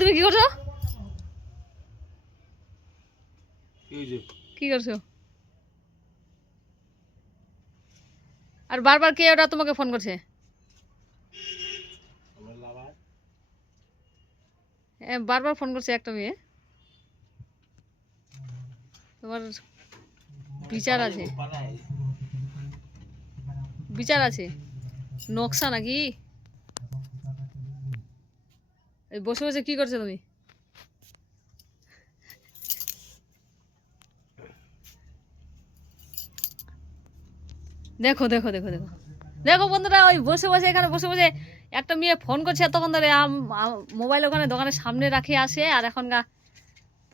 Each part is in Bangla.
তুমি কি করছো? কি করছো? আর বারবার কে ওটা তোমাকে ফোন করছে? বারবার ফোন করছে একটা মেয়ে। তোমার বিচার আছে, বিচার আছে। নকশা নাকি? এই বসে বসে কি করছো তুমি? দেখো দেখো দেখো দেখো দেখো বন্ধুরা, ওই বসে বসে এখানে বসে বসে একটা মেয়ে ফোন করছে তখন ধরে মোবাইল ওখানে দোকানের সামনে রাখি আসে, আর এখন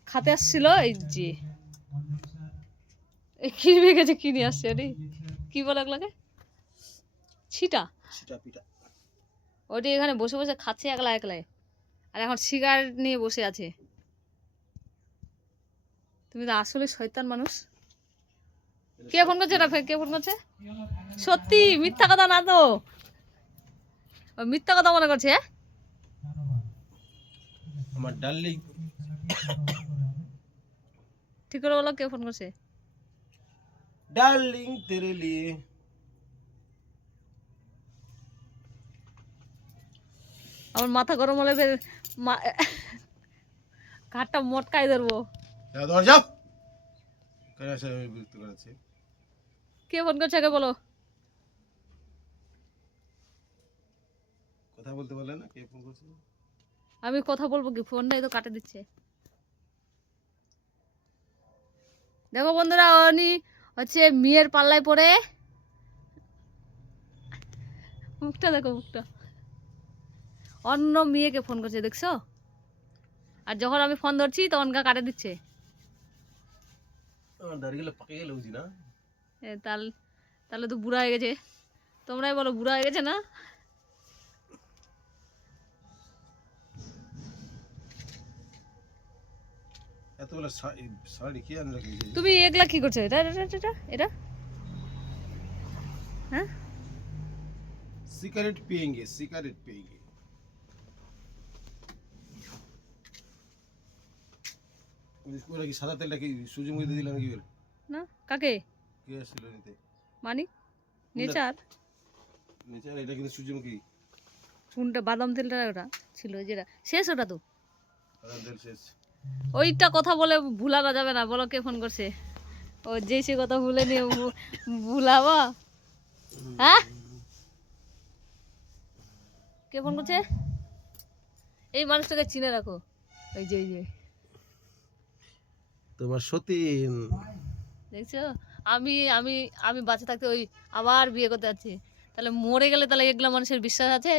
খাতে আসছিল। এই যে কি গেছে, কি নিয়ে আসছে রে, কি বলে লাগে ছিটা পিঠা। ওটি এখানে বসে বসে খাচ্ছে একলা একলাই, আর এখন সিগারেট নিয়ে বসে আছে। তুমি তো আসলে শয়তান মানুষ। কে ফোন করছে? এটা কে ফোন করছে? সত্যি মিথ্যা কথা না তো? মিথ্যা কথা মনে করছে আমার ডার্লিং। ঠিক করে বলো, কে ফোন করছে? ডার্লিং তেরে লিয়ে। আমার মাথা গরম হলে ফের ঘাটটা মটকাই ধরবো। যাও বিরক্ত করেছে। কে ফোন করছে আগে বলো। কথা বলতে বলে না, কে ফোন করছে? আমি কথা বলবো কি, ফোনটাই তো কাটে দিচ্ছে। দেখো বন্ধুরা, উনি হচ্ছে মেয়ের পাল্লায় পড়ে, মুখটা দেখো মুখটা, অন্য মেয়েকে ফোন করছে দেখছো? আর যখন আমি ফোন ধরছি তখন কাটে দিচ্ছে। দাঁড়িয়ে গেলে পাকে গেলে বুঝি না। তাহলে তাহলে তো বুড়া হয়ে গেছে। তোমরাই বলো, বুড়া হয়ে গেছে না? এতগুলো শাড়ি কি আনলে? তুমি এগুলা কি করছো? এটা এটা এটা এটা হ্যাঁ, सिगरेट पियेंगे, सिगरेट पियेंगे। ওরা কি সাদা তেলটা কি সূর্যমুখী দিয়ে দিলাম কি বের? না কাকে? কে আসছিল নিতে? মানিক নেচার। নেচার এটা কিন্তু সূর্যমুখী। কোনটা? বাদাম তেলটা ওটা ছিল যেটা শেষ, ওটা তো বাদাম তেল শেষ। ওইটা কথা বলে ভুলানো যাবে না। বলো কে ফোন করছে? ও যে সে কথা ভুলে নিয়ে ভুলাবা? হ্যাঁ, কে ফোন করছে? এই মানুষটাকে চিনে রাখো। ওই যে তোমার সতীন। দেখছো, আমি আমি আমি বাঁচে থাকতে ওই আবার বিয়ে করতে যাচ্ছি। তাহলে মরে গেলে তাহলে এগুলা মানুষের বিশ্বাস আছে?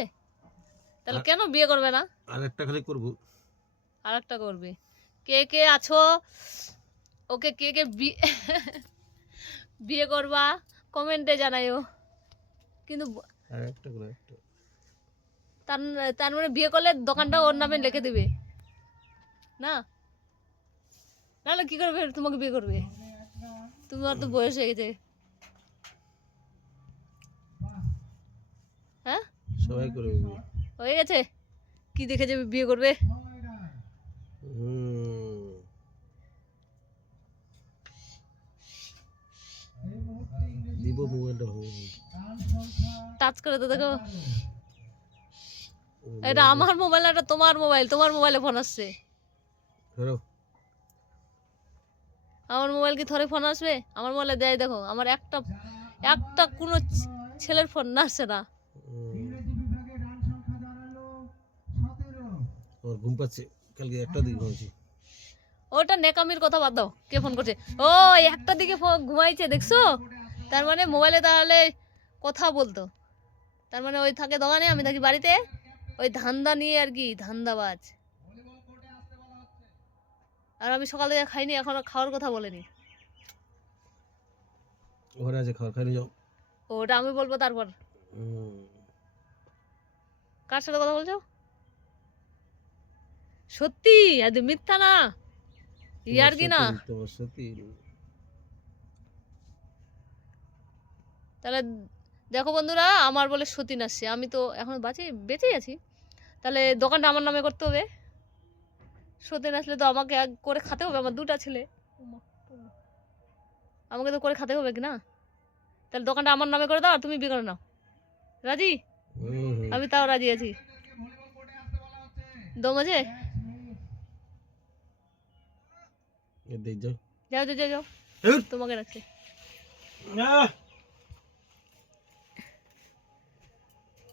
তাহলে কেন বিয়ে করবে না? আর একটা খালি করব। আর একটা করবে। কে কে আছো? ওকে কে কে বিয়ে করবা কমেন্টে জানাইও। কিন্তু আর একটা করে একটা। তার তার মানে বিয়ে করলে দোকানটা ওর নামে লিখে দিবে না? নাহলে কি করবে? তোমাকে বিয়ে করবে? তোমার তো বয়স হয়ে গেছে। হ্যাঁ, সবাই করে বিয়ে। হয়ে গেছে। কি দেখে যাবে বিয়ে করবে? দিব মোবাইলটা টাচ করে তো দেখো। এটা আমার মোবাইল, এটা তোমার মোবাইল। তোমার মোবাইলে ফোন আসছে। আমার মোবাইল কি থরে ফোন আসবে? আমার মোবাইলে দেয় দেখো, আমার একটা একটা কোনো ছেলের ফোন না আসছে না। আমার ঘুম পাচ্ছে, কালকে একটা দিকে ঘুমাইছি। ওটা নেকামির কথা বাদ দাও। কে ফোন করছে? ও একটা দিকে ঘুমাইছে দেখছো? তার মানে মোবাইলে তাহলে কথা বলতো। তার মানে ওই থাকে দোকানে, আমি থাকি বাড়িতে। ওই ধান্দা নিয়ে আর কি, ধান্দাবাজ। আর আমি সকাল থেকে খাইনি, এখনো খাওয়ার কথা বলেনি। ঘরে আছে, খাওয়ার খাইনি যাও। ওটা আমি বলবো তারপর। কার সাথে কথা বলছো? সত্যি, আর মিথ্যা না, ইয়ার কি না? তোমার সত্যি। তাহলে দেখো বন্ধুরা, আমার বলে সতীন আসছে। আমি তো এখন বেঁচেই আছি। তাহলে দোকানটা আমার নামে করতে হবে। সত্যি আসলে তো আমাকে করে খেতে হবে, আমার দুটা ছেলে, আমাকে তো করে খেতে হবে কি না? তাহলে দোকানটা আমার নামে করে দাও আর তুমি বিয়ে করে নাও। রাজি? আমি তাও রাজি আছি। দম আছে? যাও যাও যাও যাও, তোমাকে রাখছি।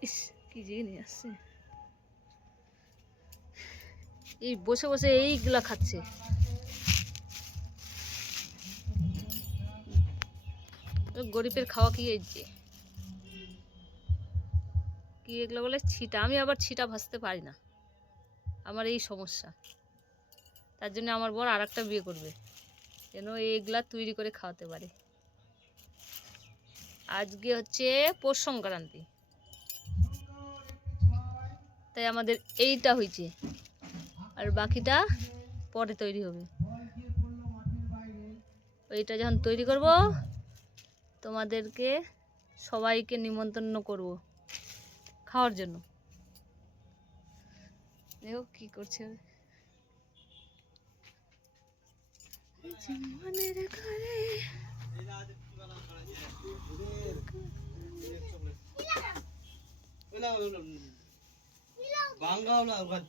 ইস, কি জিনিস আসছে, এই বসে বসে এইগুলা খাচ্ছে। গরিবের খাওয়া কি এই যে কি এগুলো বলে ছিটা, আমি আবার ছিটা ভাজতে পারি না, আমার এই সমস্যা। তার জন্য আমার বর আর একটা বিয়ে করবে যেন এইগুলা তৈরি করে খাওয়াতে পারে। আজকে হচ্ছে পৌষ সংক্রান্তি, তাই আমাদের এইটা হয়েছে, আর বাকিটা পরে তৈরি হবে। এইটা যখন তৈরি করব তোমাদেরকে সবাইকে নিমন্ত্রণ করব খাওয়ার জন্য। দেখো কি করছে, মনের ঘরে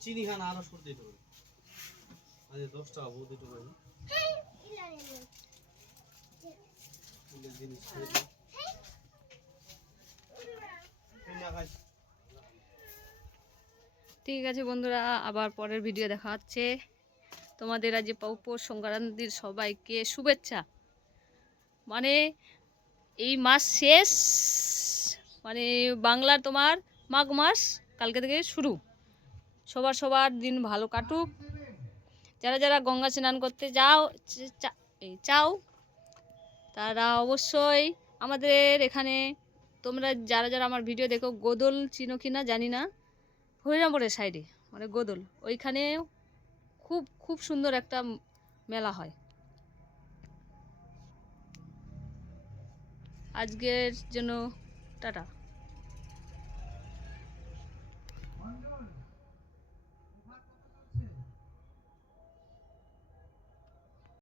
চিনি খান আরো সর্দি হবে। আজ 10 টাকা বৌদি তো ভাই জিনিস ঠিক আছে বন্ধুরা, আবার পরের ভিডিও দেখা হচ্ছে। তোমাদের আজ পৌষ সংক্রান্তির সবাইকে শুভেচ্ছা। মানে এই মাস শেষ, মানে বাংলার তোমার মাঘ মাস কালকে থেকে শুরু। সবার দিন ভালো কাটুক। যারা যারা গঙ্গা স্নান করতে চাও তারা অবশ্যই আমাদের এখানে, তোমরা যারা যারা আমার ভিডিও দেখো, গোদল চিনো কিনা জানি না, হরিরামপুরের সাইডে মানে গোদল, ওইখানে খুব খুব সুন্দর একটা মেলা হয়। আজকের জন্য টাটা।